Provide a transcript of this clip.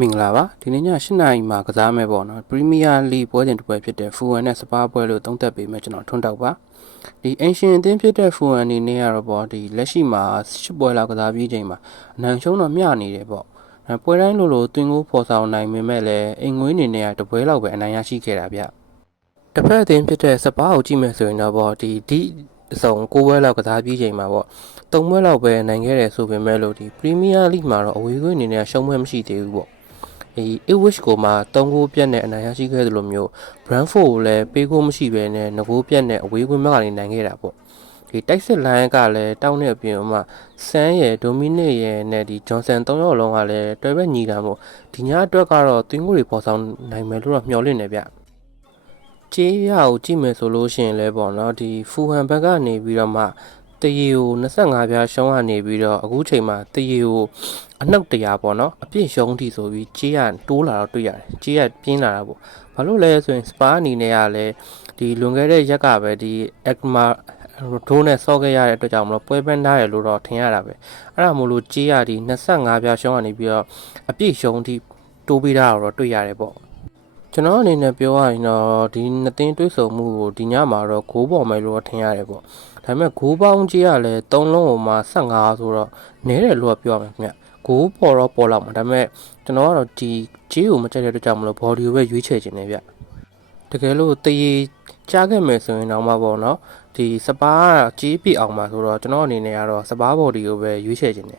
မင်္ဂလာပါဒီနေ့ည8နာရီမှာကစားမယ်ပေါ့နော်ပရီးမီးယားလိပွဲစဉ်တစ်ပွဲဖြစ်တဲ့ဖူဝမ်နဲ့စပါးပွဲလို့သုံးသပ်ပေးမယ်ကျွန်တော်ထွန်းတောက်ပါဒီအင်ရှင်အသင်းဖြစ်တဲ့ဖူဝမ်အနေနဲ့ကတော့ပေါ့ဒီလက်ရှိမှာ10ပွဲလောက်ကစားပြီးချိန်မှာအနိုင်ရှုံးတော့မျှနေတယ်ပေါ့အဲပွဲတိုင်းလိုလိုတွင်ကိုဖော်ဆောင်နိုင်ပေမဲ့လည်းအိမ်ငွေးအနေနဲ့ကတပွဲလောက်ပဲအနိုင်ရရှိခဲ့တာဗျတစ်ဖက်အသင်းဖြစ်တဲ့စပါးကိုကြည့်မယ်ဆိုရင်တော့ပေါ့ဒီဒီအစုံ6ပွဲလောက်ကစားပြီးချိန်မှာပေါ့3ပွဲလောက်ပဲနိုင်ခဲ့တယ်ဆိုပေမဲ့လို့ဒီပရီးမီးယားလိမှာတော့အဝေးကွင်းအနေနဲ့ရှုံးပွဲမရှိသေးဘူးပေါ့ ဒီ Ipswich ကိုမှ3ဂိုးပြတ်နဲ့အနိုင်ရရှိခဲ့သလိုမျိုး Brentford ကိုလည်းပေးဂိုးမရှိဘဲနဲ့2ဂိုးပြတ်နဲ့အဝေးကွင်းဘက်ကနေနိုင်ခဲ့တာပေါ့ဒီတိုက်စစ်လိုင်းကလည်းတောင်းတဲ့အပြင်မှာဆန်းရယ်ဒိုမီနစ်ရယ်နဲ့ဒီဂျွန်ဆန်၃ယောက်လုံးကလည်းတွဲဘက်ညီတာပေါ့ဒီညအတွက်ကတော့သွင်းဂိုးတွေပေါ်ဆောင်နိုင်မယ်လို့တော့မျှော်လင့်နေဗျကြေးရကိုကြည့်မယ်ဆိုလို့ရှိရင်လည်းပေါ့နော်ဒီဖူဟန်ဘက်ကနေပြီးတော့မှ တရီကို25ပြားရှုံးကနေပြီးတော့အခုချိန်မှာတရီကိုအနှုတ်တရာပေါ့နော်အပြည့်ရှုံးထိဆိုပြီးကြေးရတိုးလာတော့တွေ့ရတယ်ကြေးရပြင်းလာတာပေါ့ဘာလို့လဲဆိုရင်စပါအနေနဲ့ကလည်းဒီလွန်ခဲ့တဲ့ရက်ကပဲဒီအက်မာဒိုးနဲ့ဆော့ခဲ့ရတဲ့အတွက်ကြောင့်မလို့ပွဲပန်းထားတယ်လို့တော့ထင်ရတာပဲအဲ့ဒါမို့လို့ကြေးရဒီ25ပြားရှုံးကနေပြီးတော့အပြည့်ရှုံးထိတိုးပေးတာတော့တွေ့ရတယ်ပေါ့ ကျွန်တော်အနေနဲ့ပြောရရင်တော့ဒီနှစ်သင်းတွေးဆုံမှုကိုဒီညမှာတော့ဂိုးပေါ်မယ်လို့တော့ထင်ရတယ်ပေါ့ဒါပေမဲ့ဂိုးပေါင်းကြီးကလည်း၃လုံးဟိုမှာ15ဆိုတော့နည်းတယ်လို့တော့ပြောရမှာခင်ဗျဂိုးပေါ်တော့ပေါ်လောက်မှာဒါပေမဲ့ကျွန်တော်ကတော့ဒီကြီးကိုမကြိုက်တဲ့အတွက်ကြောင့်မလို့ body ကိုပဲရွေးချယ်ခြင်းနေဗျတကယ်လို့တရေကြားခဲ့မယ်ဆိုရင်တော့မှပေါ့နော်ဒီစပါးကကြီးပြအောင်ပါဆိုတော့ကျွန်တော်အနေနဲ့ကတော့စပါး body ကိုပဲရွေးချယ်ခြင်းနေ